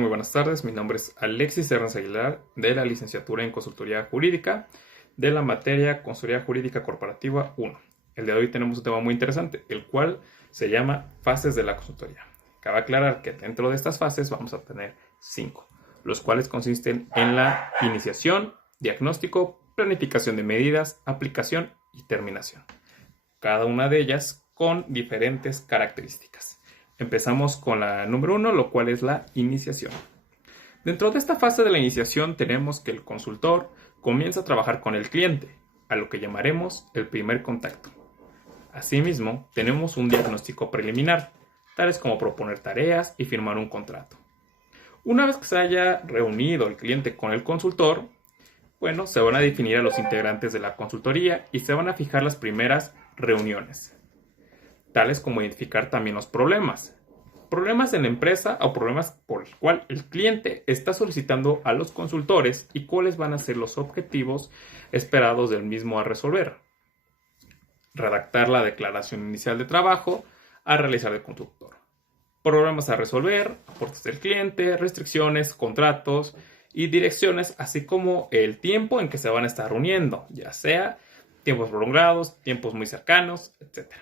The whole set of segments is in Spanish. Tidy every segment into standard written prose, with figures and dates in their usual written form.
Muy buenas tardes. Mi nombre es Alexis Hernández Aguilar, de la licenciatura en Consultoría Jurídica, de la materia Consultoría Jurídica Corporativa 1. El día de hoy tenemos un tema muy interesante, el cual se llama fases de la consultoría. Cabe aclarar que dentro de estas fases vamos a tener 5, los cuales consisten en la iniciación, diagnóstico, planificación de medidas, aplicación y terminación. Cada una de ellas con diferentes características. Empezamos con la número 1, lo cual es la iniciación. Dentro de esta fase de la iniciación tenemos que el consultor comienza a trabajar con el cliente, a lo que llamaremos el primer contacto. Asimismo, tenemos un diagnóstico preliminar, tales como proponer tareas y firmar un contrato. Una vez que se haya reunido el cliente con el consultor, se van a definir a los integrantes de la consultoría y se van a fijar las primeras reuniones, tales como identificar también los problemas en la empresa o problemas por el cual el cliente está solicitando a los consultores y cuáles van a ser los objetivos esperados del mismo a resolver. Redactar la declaración inicial de trabajo a realizar el consultor. Problemas a resolver, aportes del cliente, restricciones, contratos y direcciones, así como el tiempo en que se van a estar reuniendo, ya sea tiempos prolongados, tiempos muy cercanos, etc.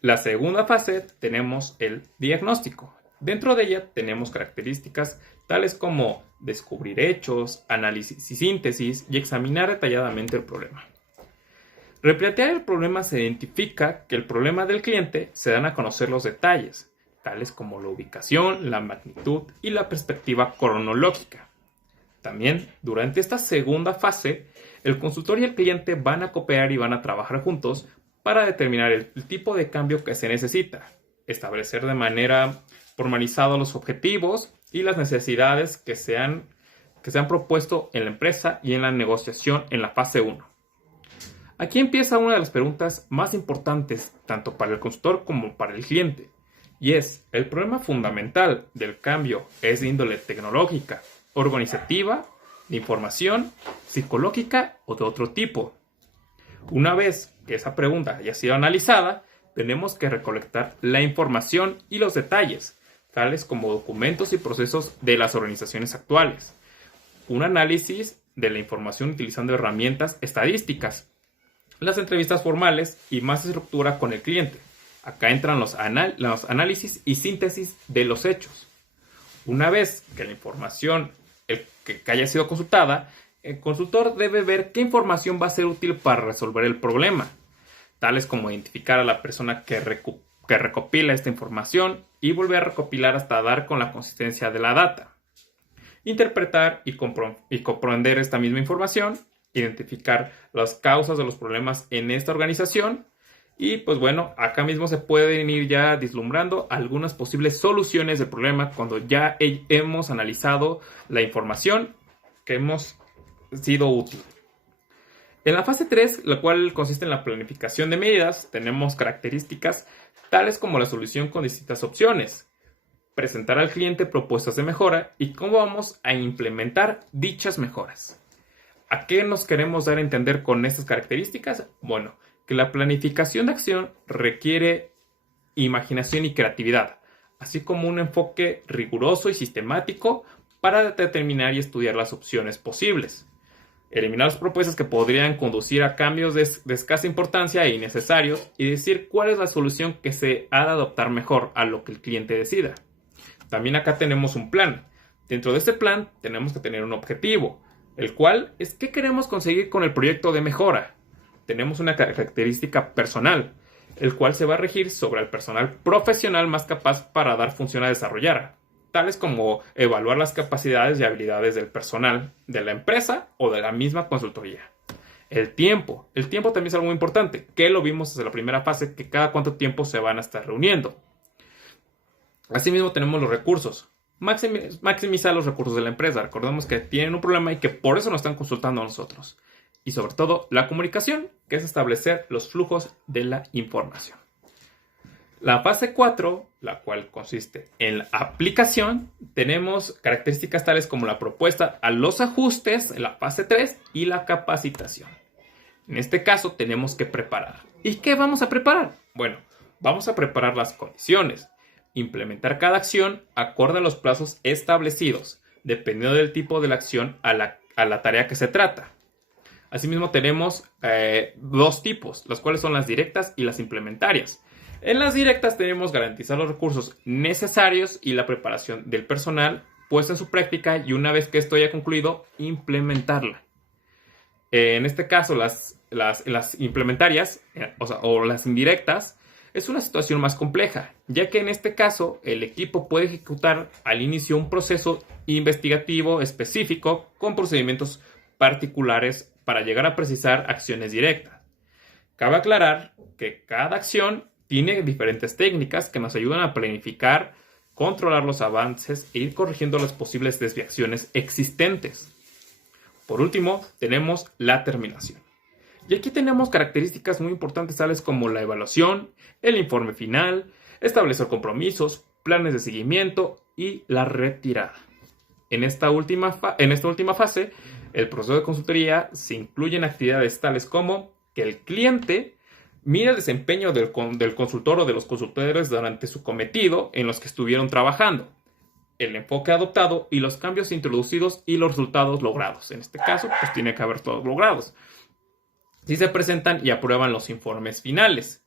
La segunda fase tenemos el diagnóstico. Dentro de ella tenemos características tales como descubrir hechos, análisis y síntesis y examinar detalladamente el problema. Replantear el problema se identifica que el problema del cliente se dan a conocer los detalles, tales como la ubicación, la magnitud y la perspectiva cronológica. También, durante esta segunda fase, el consultor y el cliente van a cooperar y van a trabajar juntos para determinar el tipo de cambio que se necesita, establecer de manera formalizada los objetivos y las necesidades que se han propuesto en la empresa y en la negociación en la fase 1. Aquí empieza una de las preguntas más importantes tanto para el consultor como para el cliente, y es: ¿el problema fundamental del cambio es de índole tecnológica, organizativa, de información, psicológica o de otro tipo? Una vez que esa pregunta haya sido analizada, tenemos que recolectar la información y los detalles, tales como documentos y procesos de las organizaciones actuales. Un análisis de la información utilizando herramientas estadísticas, las entrevistas formales y más estructura con el cliente. Acá entran los análisis y síntesis de los hechos. Una vez que la información que haya sido consultada, el consultor debe ver qué información va a ser útil para resolver el problema, tales como identificar a la persona que recopila esta información y volver a recopilar hasta dar con la consistencia de la data. Interpretar y comprender esta misma información, identificar las causas de los problemas en esta organización y acá mismo se pueden ir ya vislumbrando algunas posibles soluciones del problema cuando ya hemos analizado la información que hemos sido útil. En la fase 3, la cual consiste en la planificación de medidas, tenemos características tales como la solución con distintas opciones, presentar al cliente propuestas de mejora y cómo vamos a implementar dichas mejoras. ¿A qué nos queremos dar a entender con estas características? Que la planificación de acción requiere imaginación y creatividad, así como un enfoque riguroso y sistemático para determinar y estudiar las opciones posibles. Eliminar las propuestas que podrían conducir a cambios de escasa importancia e innecesarios y decir cuál es la solución que se ha de adoptar mejor a lo que el cliente decida. También acá tenemos un plan. Dentro de este plan tenemos que tener un objetivo, el cual es qué queremos conseguir con el proyecto de mejora. Tenemos una característica personal, el cual se va a regir sobre el personal profesional más capaz para dar función a desarrollar, tales como evaluar las capacidades y habilidades del personal de la empresa o de la misma consultoría. El tiempo también es algo muy importante, que lo vimos desde la primera fase, que cada cuánto tiempo se van a estar reuniendo. Asimismo tenemos los recursos. Maximizar los recursos de la empresa. Recordemos que tienen un problema y que por eso nos están consultando a nosotros. Y sobre todo la comunicación, que es establecer los flujos de la información. La fase 4, la cual consiste en la aplicación, tenemos características tales como la propuesta a los ajustes en la fase 3 y la capacitación. En este caso tenemos que preparar. ¿Y qué vamos a preparar? Vamos a preparar las condiciones, implementar cada acción acorde a los plazos establecidos, dependiendo del tipo de la acción a la tarea que se trata. Asimismo, tenemos dos tipos, las cuales son las directas y las implementarias. En las directas tenemos garantizar los recursos necesarios y la preparación del personal puesta en su práctica y una vez que esto haya concluido, implementarla. En este caso, las implementarias o las indirectas es una situación más compleja, ya que en este caso el equipo puede ejecutar al inicio un proceso investigativo específico con procedimientos particulares para llegar a precisar acciones directas. Cabe aclarar que cada acción tiene diferentes técnicas que nos ayudan a planificar, controlar los avances e ir corrigiendo las posibles desviaciones existentes. Por último, tenemos la terminación. Y aquí tenemos características muy importantes tales como la evaluación, el informe final, establecer compromisos, planes de seguimiento y la retirada. En esta última fase, el proceso de consultoría se incluyen actividades tales como que el cliente mire el desempeño del consultor o de los consultores durante su cometido en los que estuvieron trabajando, el enfoque adoptado y los cambios introducidos y los resultados logrados. En este caso, pues tiene que haber todos logrados. Si se presentan y aprueban los informes finales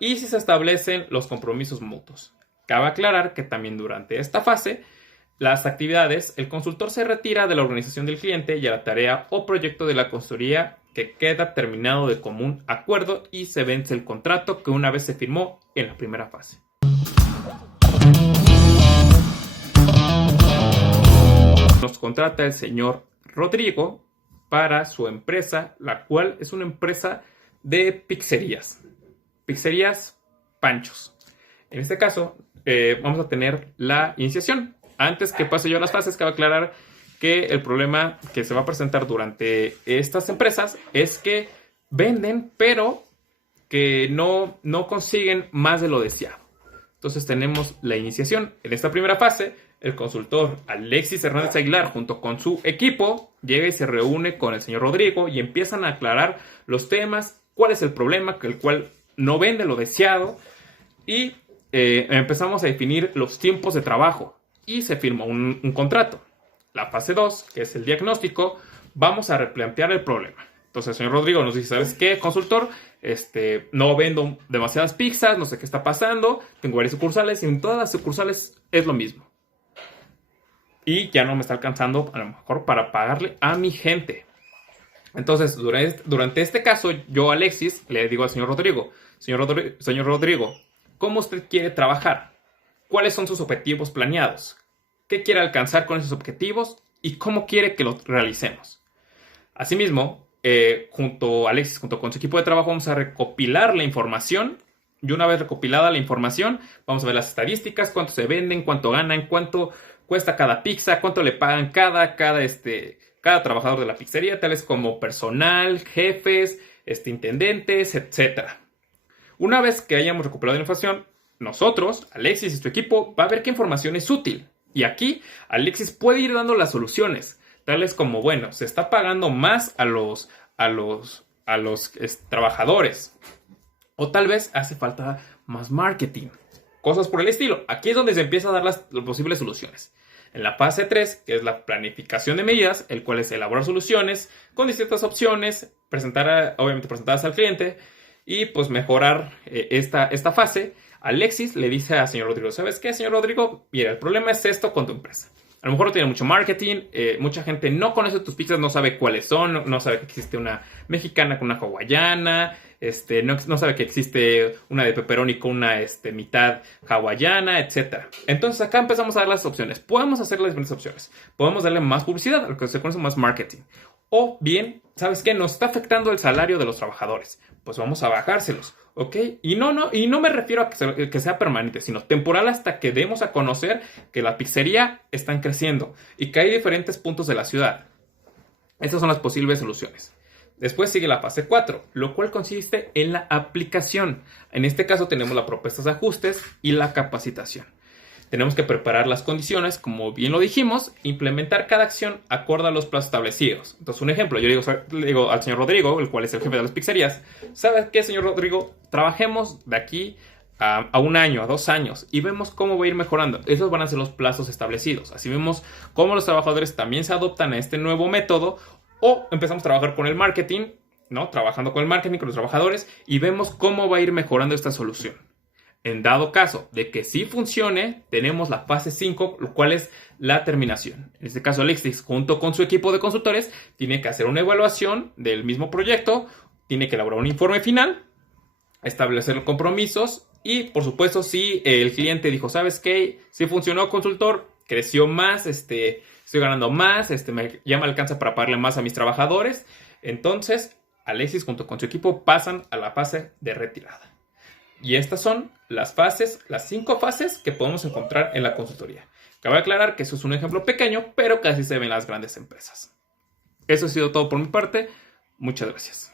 y si se establecen los compromisos mutuos. Cabe aclarar que también durante esta fase, las actividades, el consultor se retira de la organización del cliente y a la tarea o proyecto de la consultoría que queda terminado de común acuerdo y se vence el contrato que una vez se firmó en la primera fase. Nos contrata el señor Rodrigo para su empresa, la cual es una empresa de pizzerías. Pizzerías Panchos. En este caso, vamos a tener la iniciación. Antes que pase yo a las fases, cabe aclarar que el problema que se va a presentar durante estas empresas es que venden, pero que no consiguen más de lo deseado. Entonces tenemos la iniciación. En esta primera fase, el consultor Alexis Hernández Aguilar, junto con su equipo, llega y se reúne con el señor Rodrigo y empiezan a aclarar los temas, cuál es el problema, que el cual no vende lo deseado, y empezamos a definir los tiempos de trabajo y se firma un contrato. La fase 2, que es el diagnóstico, vamos a replantear el problema. Entonces el señor Rodrigo nos dice, ¿sabes qué, consultor? No vendo demasiadas pizzas, no sé qué está pasando, tengo varias sucursales y en todas las sucursales es lo mismo. Y ya no me está alcanzando a lo mejor para pagarle a mi gente. Entonces, durante este caso, yo, Alexis, le digo al señor Rodrigo, señor Rodrigo, ¿cómo usted quiere trabajar? ¿Cuáles son sus objetivos planeados? ¿Qué quiere alcanzar con esos objetivos? ¿Y cómo quiere que los realicemos? Asimismo, Alexis, junto con su equipo de trabajo, vamos a recopilar la información. Y una vez recopilada la información, vamos a ver las estadísticas, cuánto se venden, cuánto ganan, cuánto cuesta cada pizza, cuánto le pagan cada trabajador de la pizzería, tales como personal, jefes, intendentes, etc. Una vez que hayamos recuperado la información, nosotros, Alexis y su equipo, va a ver qué información es útil. Y aquí, Alexis puede ir dando las soluciones, tales como, bueno, se está pagando más a los trabajadores. O tal vez hace falta más marketing. Cosas por el estilo. Aquí es donde se empieza a dar las posibles soluciones. En la fase 3, que es la planificación de medidas, el cual es elaborar soluciones con distintas opciones, obviamente presentadas al cliente, y pues mejorar esta fase. Alexis le dice al señor Rodrigo, ¿sabes qué, señor Rodrigo? Mira, el problema es esto con tu empresa. A lo mejor no tiene mucho marketing, mucha gente no conoce tus pizzas, no sabe cuáles son, no sabe que existe una mexicana con una hawaiana, no sabe que existe una de pepperoni con una mitad hawaiana, etc. Entonces acá empezamos a dar las opciones. Podemos hacer las diferentes opciones. Podemos darle más publicidad, a lo que se conoce más marketing. O bien, ¿sabes qué? Nos está afectando el salario de los trabajadores. Pues vamos a bajárselos, ¿ok? Y no me refiero a que sea permanente, sino temporal hasta que demos a conocer que la pizzería está creciendo y que hay diferentes puntos de la ciudad. Estas son las posibles soluciones. Después sigue la fase 4, lo cual consiste en la aplicación. En este caso tenemos la propuesta de ajustes y la capacitación. Tenemos que preparar las condiciones, como bien lo dijimos, implementar cada acción acorde a los plazos establecidos. Entonces, un ejemplo, yo le digo al señor Rodrigo, el cual es el jefe de las pizzerías, ¿sabe qué, señor Rodrigo? Trabajemos de aquí a un año, a 2 años, y vemos cómo va a ir mejorando. Esos van a ser los plazos establecidos. Así vemos cómo los trabajadores también se adoptan a este nuevo método, o empezamos a trabajar con el marketing, ¿no? Trabajando con el marketing, con los trabajadores, y vemos cómo va a ir mejorando esta solución. En dado caso de que sí funcione, tenemos la fase 5, lo cual es la terminación. En este caso, Alexis, junto con su equipo de consultores, tiene que hacer una evaluación del mismo proyecto, tiene que elaborar un informe final, establecer los compromisos y, por supuesto, si el cliente dijo, ¿sabes qué? Si funcionó, consultor, creció más, estoy ganando más, ya me alcanza para pagarle más a mis trabajadores. Entonces, Alexis junto con su equipo pasan a la fase de retirada. Y estas son las fases, las 5 fases que podemos encontrar en la consultoría. Cabe aclarar que eso es un ejemplo pequeño, pero casi se ven en las grandes empresas. Eso ha sido todo por mi parte. Muchas gracias.